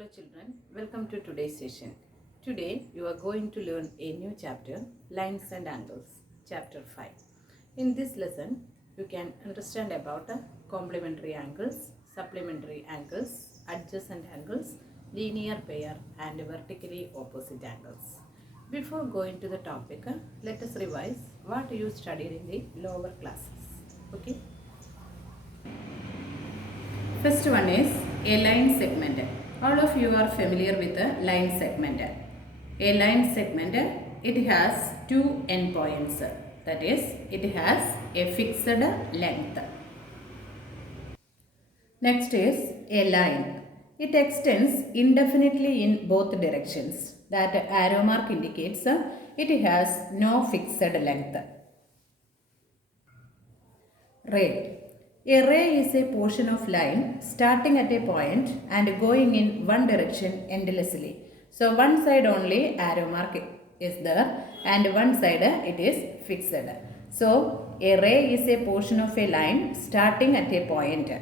Hello children, welcome to today's session. Today you are going to learn a new chapter, Lines and Angles, chapter 5. In this lesson, you can understand about complementary angles, supplementary angles, adjacent angles, linear pair and vertically opposite angles. Before going to the topic, let us revise what you studied in the lower classes. Okay. First one is a line segment. All of you are familiar with a line segment. A line segment, it has two endpoints. That is, it has a fixed length. Next is a line. It extends indefinitely in both directions. That arrow mark indicates it has no fixed length. Ray. A ray is a portion of line starting at a point and going in one direction endlessly. So one side only arrow mark is there and one side it is fixed. So a ray is a portion of a line starting at a point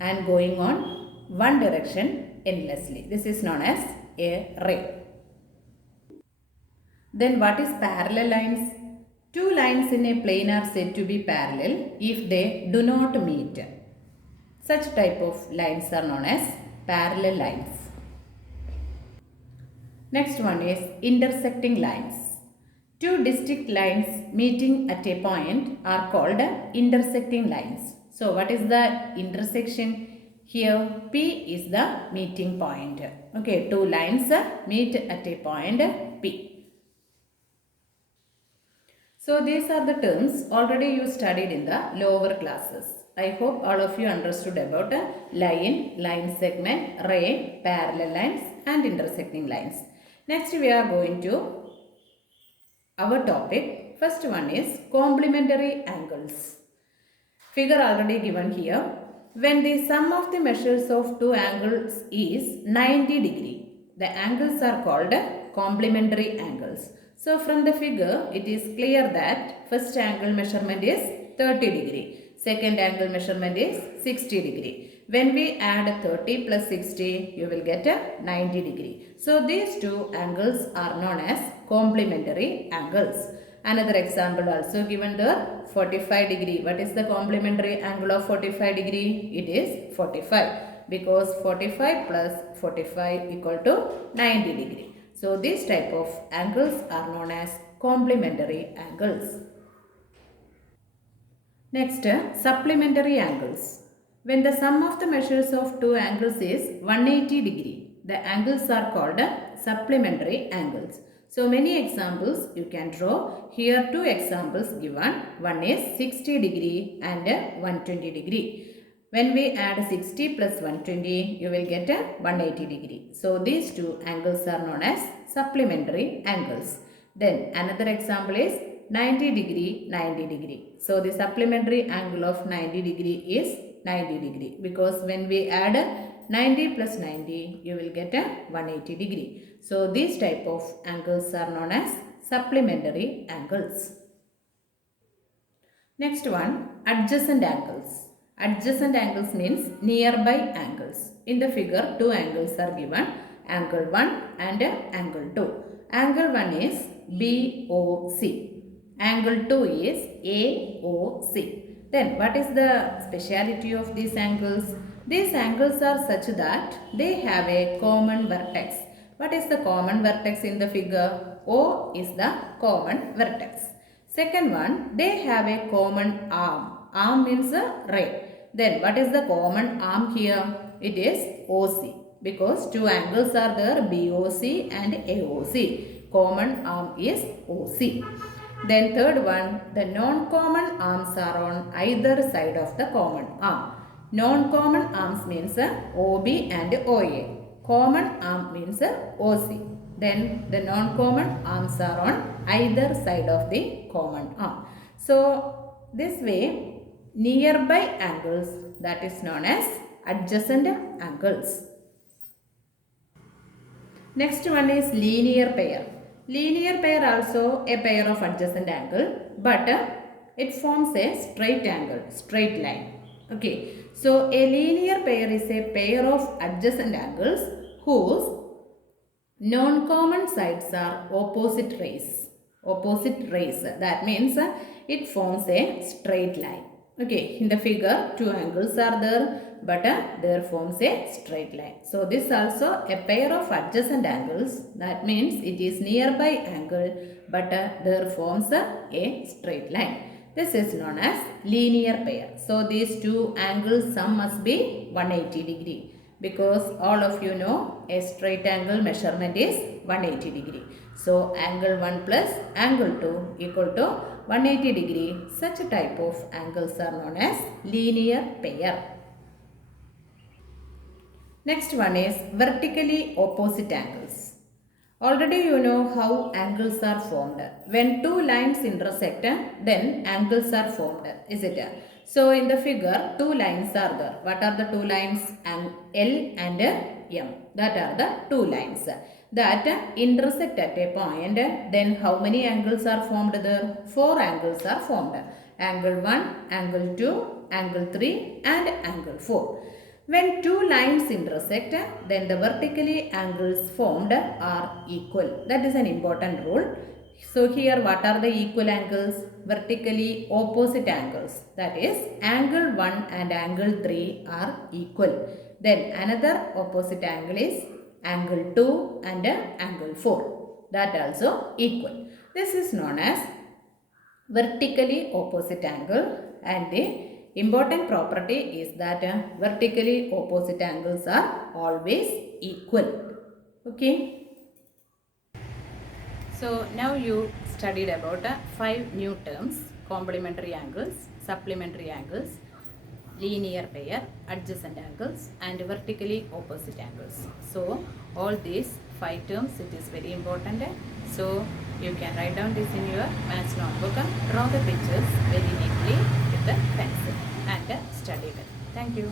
and going on one direction endlessly. This is known as a ray. Then what is parallel lines? Two lines in a plane are said to be parallel if they do not meet. Such type of lines are known as parallel lines. Next one is intersecting lines. Two distinct lines meeting at a point are called intersecting lines. So what is the intersection? Here P is the meeting point. Okay, two lines meet at a point P. So these are the terms already you studied in the lower classes. I hope all of you understood about line, line segment, ray, parallel lines and intersecting lines. Next we are going to our topic. First one is complementary angles. Figure already given here. When the sum of the measures of two angles is 90 degree, the angles are called complementary angles. So from the figure, it is clear that first angle measurement is 30 degree. Second angle measurement is 60 degree. When we add 30 plus 60, you will get a 90 degree. So these two angles are known as complementary angles. Another example also given there, 45 degree. What is the complementary angle of 45 degree? It is 45 because 45 plus 45 equal to 90 degree. So these type of angles are known as complementary angles. Next, supplementary angles. When the sum of the measures of two angles is 180 degree, the angles are called supplementary angles. So many examples you can draw. Here two examples given. One is 60 degree and 120 degree. When we add 60 plus 120, you will get a 180 degree. So these two angles are known as supplementary angles. Then another example is 90 degree, 90 degree. So the supplementary angle of 90 degree is 90 degree because when we add 90 plus 90, you will get a 180 degree. So these type of angles are known as supplementary angles. Next one, adjacent angles. Adjacent angles means nearby angles. In the figure, two angles are given, angle 1 and angle 2. Angle 1 is BOC. Angle 2 is AOC. Then what is the speciality of these angles? These angles are such that they have a common vertex. What is the common vertex in the figure? O is the common vertex. Second one, they have a common arm. Arm means a ray. Then what is the common arm here? It is OC because two angles are there, BOC and AOC. Common arm is OC. Then third one, the non-common arms are on either side of the common arm. Non-common arms means OB and OA. Common arm means OC. Then the non-common arms are on either side of the common arm. So this way, nearby angles, that is known as adjacent angles. Next one is linear pair. Linear pair also a pair of adjacent angle, but it forms a straight angle, straight line. Okay, so a linear pair is a pair of adjacent angles whose non-common sides are opposite rays. Opposite rays. That means it forms a straight line. Okay, in the figure, two angles are there, but there forms a straight line. So this also a pair of adjacent angles. That means it is nearby angle, but there forms a straight line. This is known as linear pair. So these two angles sum must be 180 degree. Because all of you know a straight angle measurement is 180 degree. So angle 1 plus angle 2 equal to 180 degree. Such a type of angles are known as linear pair. Next one is vertically opposite angles. Already you know how angles are formed. When two lines intersect, then angles are formed, is it? So in the figure, two lines are there. What are the two lines? L and M. That are the two lines that intersect at a point. Then how many angles are formed there? Four angles are formed. Angle 1, angle 2, angle 3 and angle 4. When two lines intersect, then the vertically angles formed are equal. That is an important rule. So here what are the equal angles? Vertically opposite angles. That is angle 1 and angle 3 are equal. Then another opposite angle is angle 2 and angle 4. That also equal. This is known as vertically opposite angle, and the important property is that vertically opposite angles are always equal. Okay. So now you studied about 5 new terms: complementary angles, supplementary angles, linear pair, adjacent angles and vertically opposite angles. So all these 5 terms, it is very important. So you can write down this in your maths notebook and draw the pictures very neatly with the pencil and study well. Thank you.